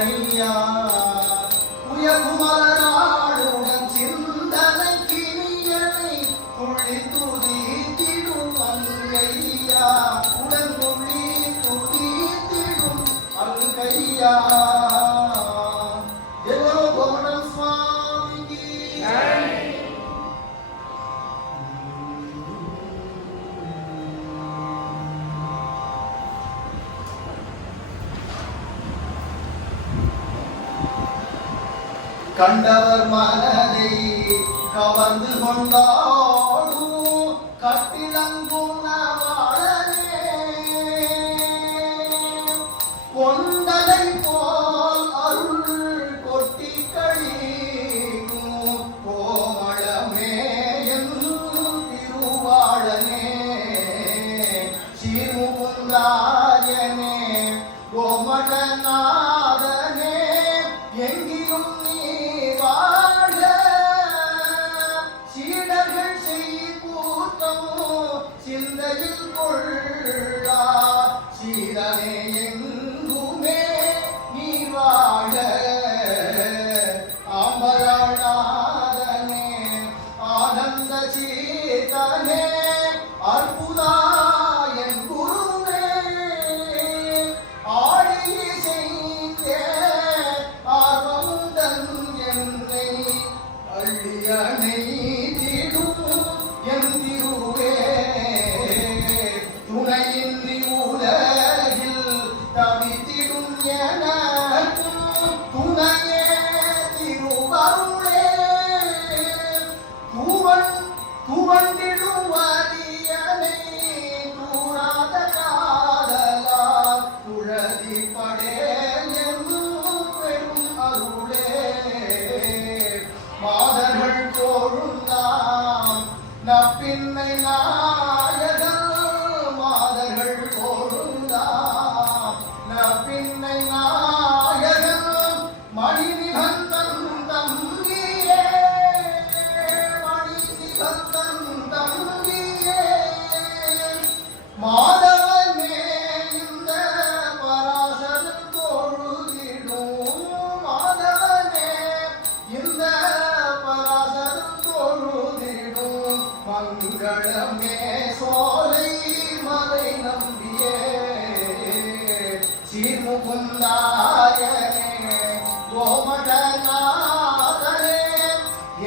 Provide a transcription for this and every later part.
துணையா உயகுமரனாளுடன் சிந்தனை கிணியனை துள்ளி துதித்திடும் அங்கையா உடன் துள்ளி துதித்திடும் அங்கையா கண்டவர் மனதை கவர்ந்து கொண்டாடும் கட்டிலங்குணவாளனே கொண்டலை போல் அருள் கொட்டி கழிக்கும் கோமளமே என் திருவாளனே சீர்முகுந்தாயனே கோமடநாதனே எங்கிலும் வாழ சீடர்கள் செய்கூட்டம் சிந்தையில் கொள்ளா சீடனே எங்குமே நீ வாழ அம்பராநாதனே ஆனந்த சீதனே அற்புதா என் குருவே ஆடி செய்தே அள்ளியனை திடும் என் திருவே துணையின்றி உலகில் தவித்திடும் எனக்கும் துணையே திருவருளே துவண்டிடும் அரியனை தூராத காதலால் துழதி படேல் என்னும் பெரும் அருளே மாதர்கள் கோருந்தாம் நப்பின்னை நாயகல் மாதர்கள் கோருந்தாம் நப்பின்னை நாயகல் மணி நிகந்தன் தம்பியே மணி நிகந்தன் தம்பியே மாதவனே இந்த பராசரன் தொழுதிடும் மாதவனே இந்த மங்களமே சோலை மலை நம்பியே சீர்முகுந்தாயனே கோமடநாதனே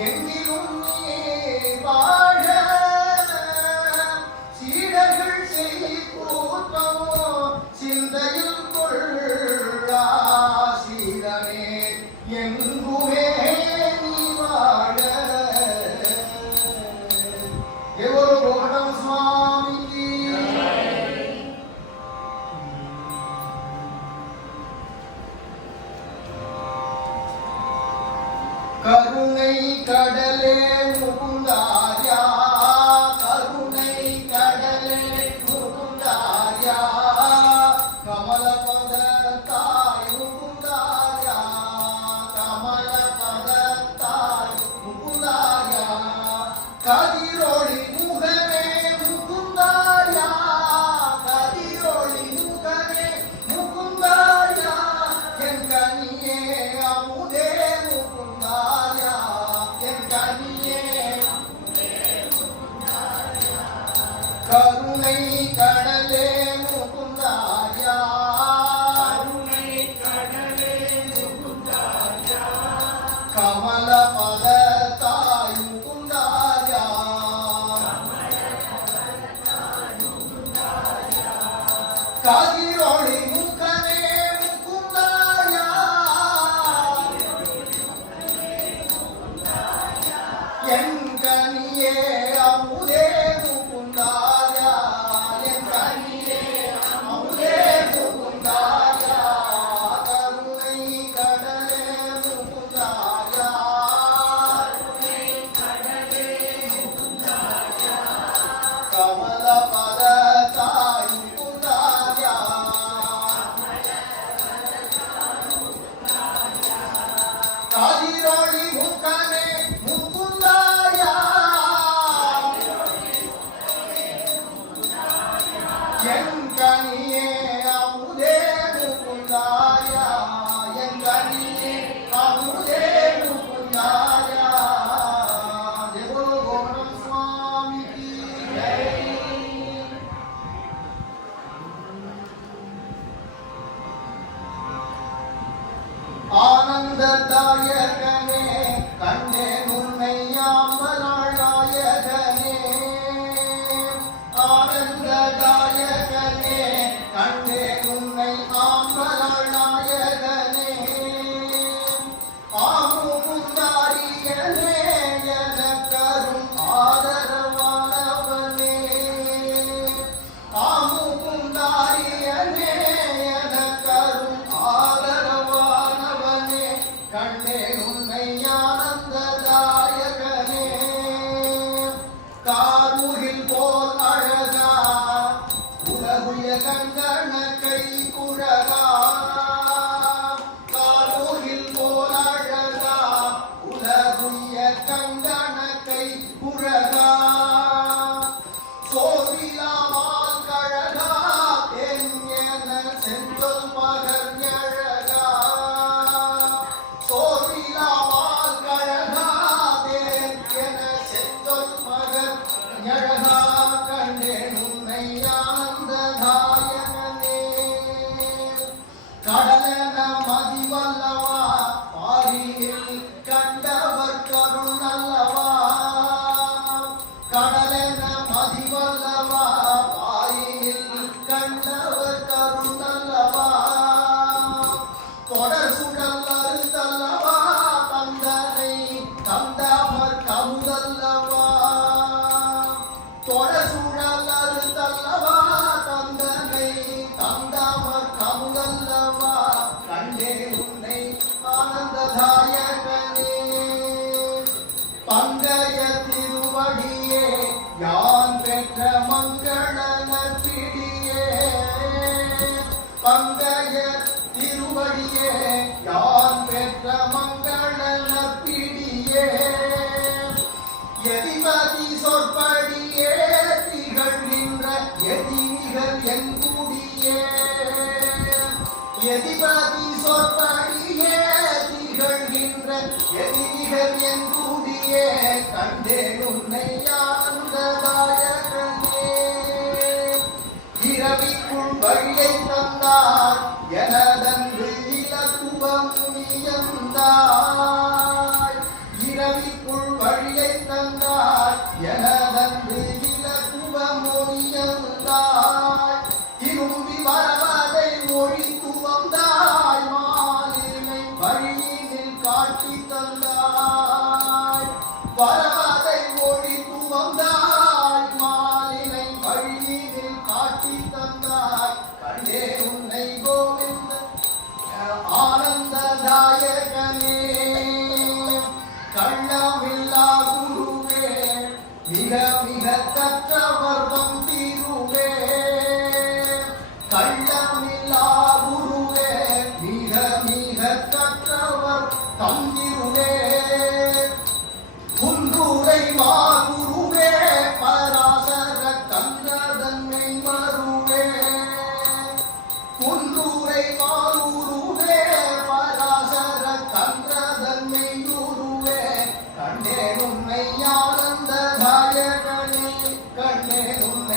எங்கிலும் நீ வாழ சீடர்கள் செய்கூட்டம் சிந்தையில் கொள்ளா சீடனே எங்குமே நீ வாழ கருணை கடலே முகுந்தாயா கருணை கடலே முகுந்தாயா கமல பத தாய் முகுந்தாயா கமல பத தாய் முகுந்தாயா கதிரொளி முகமே முகுந்தாயா கதிரொளி முகமே முகுந்தாயா என் கனியே அமுதே முகுந்தாயா என் கனியே கருணை கடலே முகுந்தாயா கருணை கடலே முகுந்தாயா கமல பத தாய் முகுந்தாயா கதிரொளி முகமே முகுந்தாயா என் கனியே அமுதே முகுந்தாயா என் கனியே அமுதே முகுந்தாயா கருணை கடலே முகுந்தாயா கமல பத தாய் முகுந்தாயா கதிரொளி முகமே முகுந்தாயா என் கனியே அமுதே முகுந்தாயா என் ஆனந்ததாயகனே கண்டேன் உன்னை ஆம்பலாள் நாயகனே ஆனந்ததாயகனே கண்டேன் உன்னை ஆம்பலாள் நாயகனே ஆமுகுந்தாரியனே எனக்கரும் ஆதரவானவனே ஆமுகுந்தாரியனே எனக்கரும் ஆதரவானவனே கண்டேன் உன்னை ஆனந்ததாயகனே கார்முகில் போல் அழகா உலகுய கங்கண கை குழகா கார்முகில் போல் அழகா உலகுய கங்கண கை குழகா சோதிலாமால் கழகா தென் என செஞ்சொல் பகர்ஞழகா சோதிலாமால் கழகா தென் என செஞ்சொல் பகர்ஞழகா கண்டேன் உன்னை ஆனந்ததாயகனே கடலென மதிவல்லவா பாரியில் கண்டவர் கருணல்லவா கடலென மதிவல்லவா பாரியில் கண்டவர் கருணல்லவா தொடர் சுழல் அறுத்தல்லவா தந்தனை தந்தவர் கமுதல்லவா தொடர் சுழல் அறுத்தல்லவா தந்தனை தந்தவர் கமுதல்லவா கண்டே உன்னை ஆனந்ததாயகனே பங்கைய திருவடியே யான் பெற்ற மங்கள நற்பிடியே பங்கைய திருவடியே யான் பெற்ற மங்கள நற்பிடியே எதிபதி சொற்படியே திகழ்கின்ற எதினிகள் என் கூடியே எதிபதி சொற்படியே திகழ்கின்ற எதினிகள் என் கூடியே கண்டேன் உன்னை ஆனந்ததாயகனே இரவிக்குள் வழியை தந்தார் எனதன்று இலக்குவம் முனியந்தாய் இரவிக்குள் வழியை தந்தார் எனதன்று இலக்குவம் முனியந்தாய் திரும்பி வரவதை ஒழித்து வந்தாய் மாலினை வழியினில் காட்சி தந்தாய் வரவதை ஒழித்து வந்தாய் மாலினை வழியினில் காட்சி தந்தாய் கண்டே உன்னை கோவிந்த ஆனந்ததாயகனே கள்ளமில்லா குருவே மிக மிக கற்றவர்தம் தீருவே கள்ளமில்லா குருவே மிக மிக கற்றவர் தந்திருவே குன்றூரை மாகுருவே பராசர கந்ததன்மை மருவே குன்றூரை மாகுருவே பராசர கந்ததன்மை குருவே கண்டேன் உன்னை ஆனந்ததாயகனே கண்டேன் உன்னை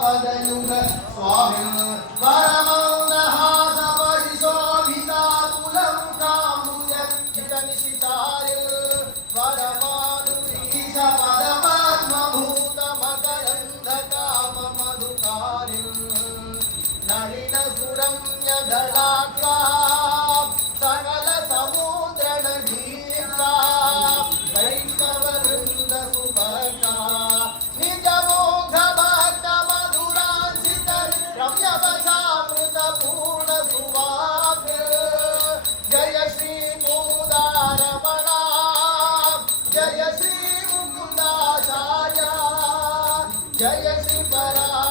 पदयुग स्वामिन् वरमन्दहास परिशोभितातुलं काम्बुजनिशितारिन् वरमाधुरीश पदपद्मभूतमकरन्धकाममधुकारिन् नलिनसुरम्यधराक्षा सकलसमुद्रणदीक्षा वैष्णववृन्दसुभगा रम्यवचामृतपूर्णसुवाग जय श्री मुकुन्दारमणा जय श्री मुकुन्दाचार्य जय श्री परा